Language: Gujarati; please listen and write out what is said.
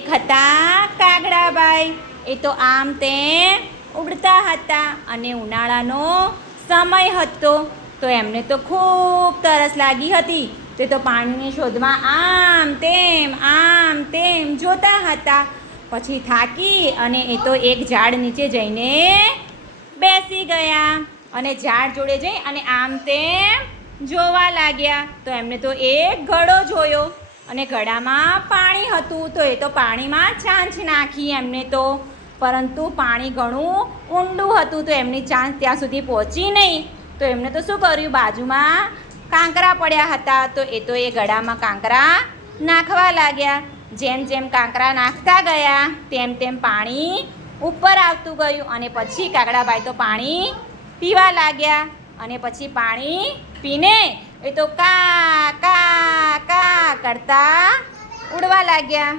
એક હતા કાગડાભાઈ. એ તો આમ તેમ ઉડતા હતા અને ઉનાળાનો સમય હતો તો એમને તો ખૂબ તરસ લાગી હતી. તે તો પાણીની શોધમાં આમ તેમ જોતા હતા. પછી થાકી અને એ તો એક ઝાડ નીચે જઈને બેસી ગયા અને ઝાડ જોડે જઈ અને આમ તેમ જોવા લાગ્યા. તો એમને તો એક ઘડો જોયો અને ઘડામાં પાણી હતું. તો એ તો પાણીમાં ચાંચ નાખી એમને તો, પરંતુ પાણી ઘણું ઊંડું હતું તો એમની ચાંચ ત્યાં સુધી પહોંચી નહીં. તો એમને તો શું કર્યું, બાજુમાં કાંકરા પડ્યા હતા તો એ તો એ ઘડામાં કાંકરા નાખવા લાગ્યા. જેમ જેમ કાંકરા નાખતા ગયા તેમ તેમ પાણી ઉપર આવતું ગયું અને પછી કાગડાભાઈ તો પાણી પીવા લાગ્યા. અને પછી પાણી પીને એ તો કા કા કા કરતા ઉડવા લાગ્યા.